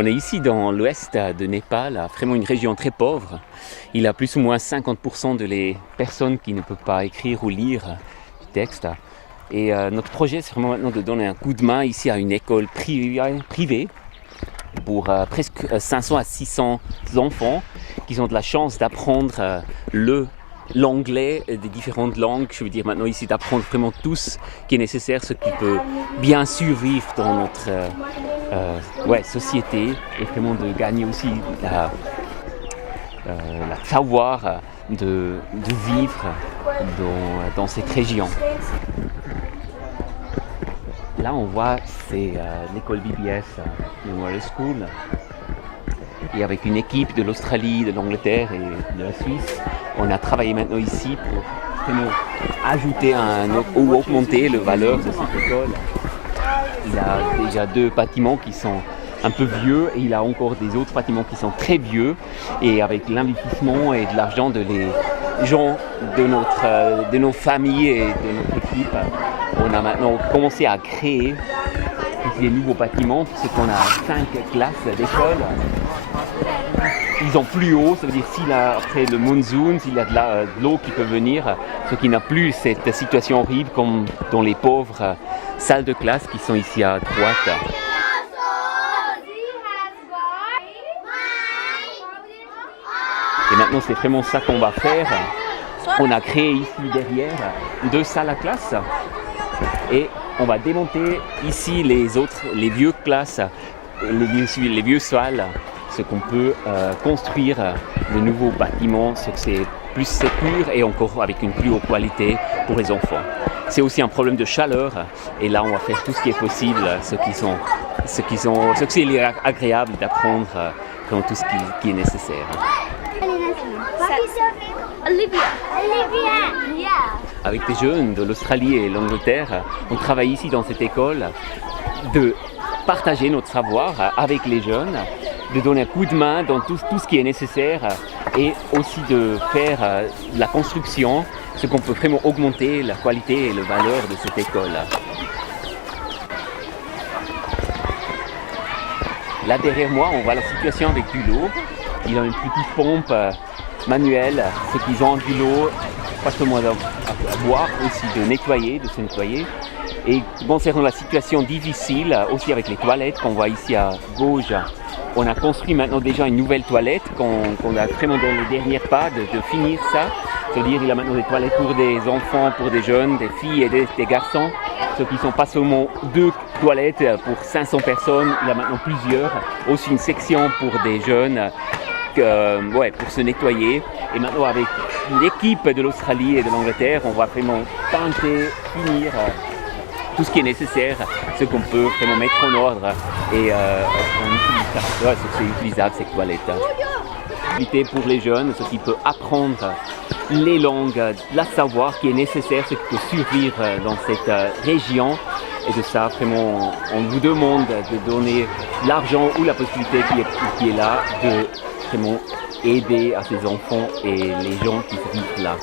On est ici dans l'ouest de Népal, vraiment une région très pauvre. Il y a plus ou moins 50% de les personnes qui ne peuvent pas écrire ou lire du texte. Et notre projet, c'est vraiment maintenant de donner un coup de main ici à une école privée pour presque 500 à 600 enfants qui ont de la chance d'apprendre l'anglais des différentes langues. Je veux dire maintenant ici d'apprendre vraiment tout ce qui est nécessaire, ce qui peut bien survivre dans notre société, et vraiment de gagner aussi la savoir de vivre dans cette région. Là on voit c'est l'école BBS Memorial School, et avec une équipe de l'Australie, de l'Angleterre et de la Suisse, on a travaillé maintenant ici pour vraiment ajouter ou augmenter la valeur de cette école. Il y a déjà 2 bâtiments qui sont un peu vieux, et il y a encore des autres bâtiments qui sont très vieux, et avec l'investissement et de l'argent de les gens de nos familles et de notre équipe, on a maintenant commencé à créer des nouveaux bâtiments, puisqu'on a 5 classes d'école. Ils sont plus hauts, ça veut dire après le monsoon, s'il y a de l'eau qui peut venir, ce qui n'a plus cette situation horrible comme dans les pauvres salles de classe qui sont ici à droite. Et maintenant c'est vraiment ça qu'on va faire. On a créé ici derrière 2 salles à classe, et on va démonter ici les vieux classes, les vieux salles, ce qu'on peut construire de nouveaux bâtiments, ce que c'est plus sécure et encore avec une plus haute qualité pour les enfants. C'est aussi un problème de chaleur, et là on va faire tout ce qui est possible, ce qui est agréable d'apprendre dans tout ce qui est nécessaire. Olivia. Yeah. Avec des jeunes de l'Australie et l'Angleterre, on travaille ici dans cette école de partager notre savoir avec les jeunes, de donner un coup de main dans tout ce qui est nécessaire, et aussi de faire de la construction, ce qu'on peut vraiment augmenter la qualité et la valeur de cette école. Là derrière moi, on voit la situation avec du lot. Ils ont une petite pompe manuelle, ceux qui ont du lot, pas seulement à boire, aussi de se nettoyer. Et concernant la situation difficile, aussi avec les toilettes qu'on voit ici à gauche, on a construit maintenant déjà une nouvelle toilette qu'on a vraiment dans les derniers pas de finir ça. C'est-à-dire il y a maintenant des toilettes pour des enfants, pour des jeunes, des filles et des garçons. Ceux qui ne sont pas seulement 2 toilettes pour 500 personnes, il y a maintenant plusieurs. Aussi une section pour des jeunes, pour se nettoyer. Et maintenant avec l'équipe de l'Australie et de l'Angleterre, on va vraiment tenter finir tout ce qui est nécessaire, ce qu'on peut vraiment mettre en ordre, et on utilise ça, c'est utilisable cette toilette. Pour les jeunes, ce qui peut apprendre les langues, la savoir qui est nécessaire, ce qui peut survivre dans cette région. Et de ça, vraiment, on vous demande de donner l'argent ou la possibilité qui est là, de vraiment aider à ces enfants et les gens qui vivent là.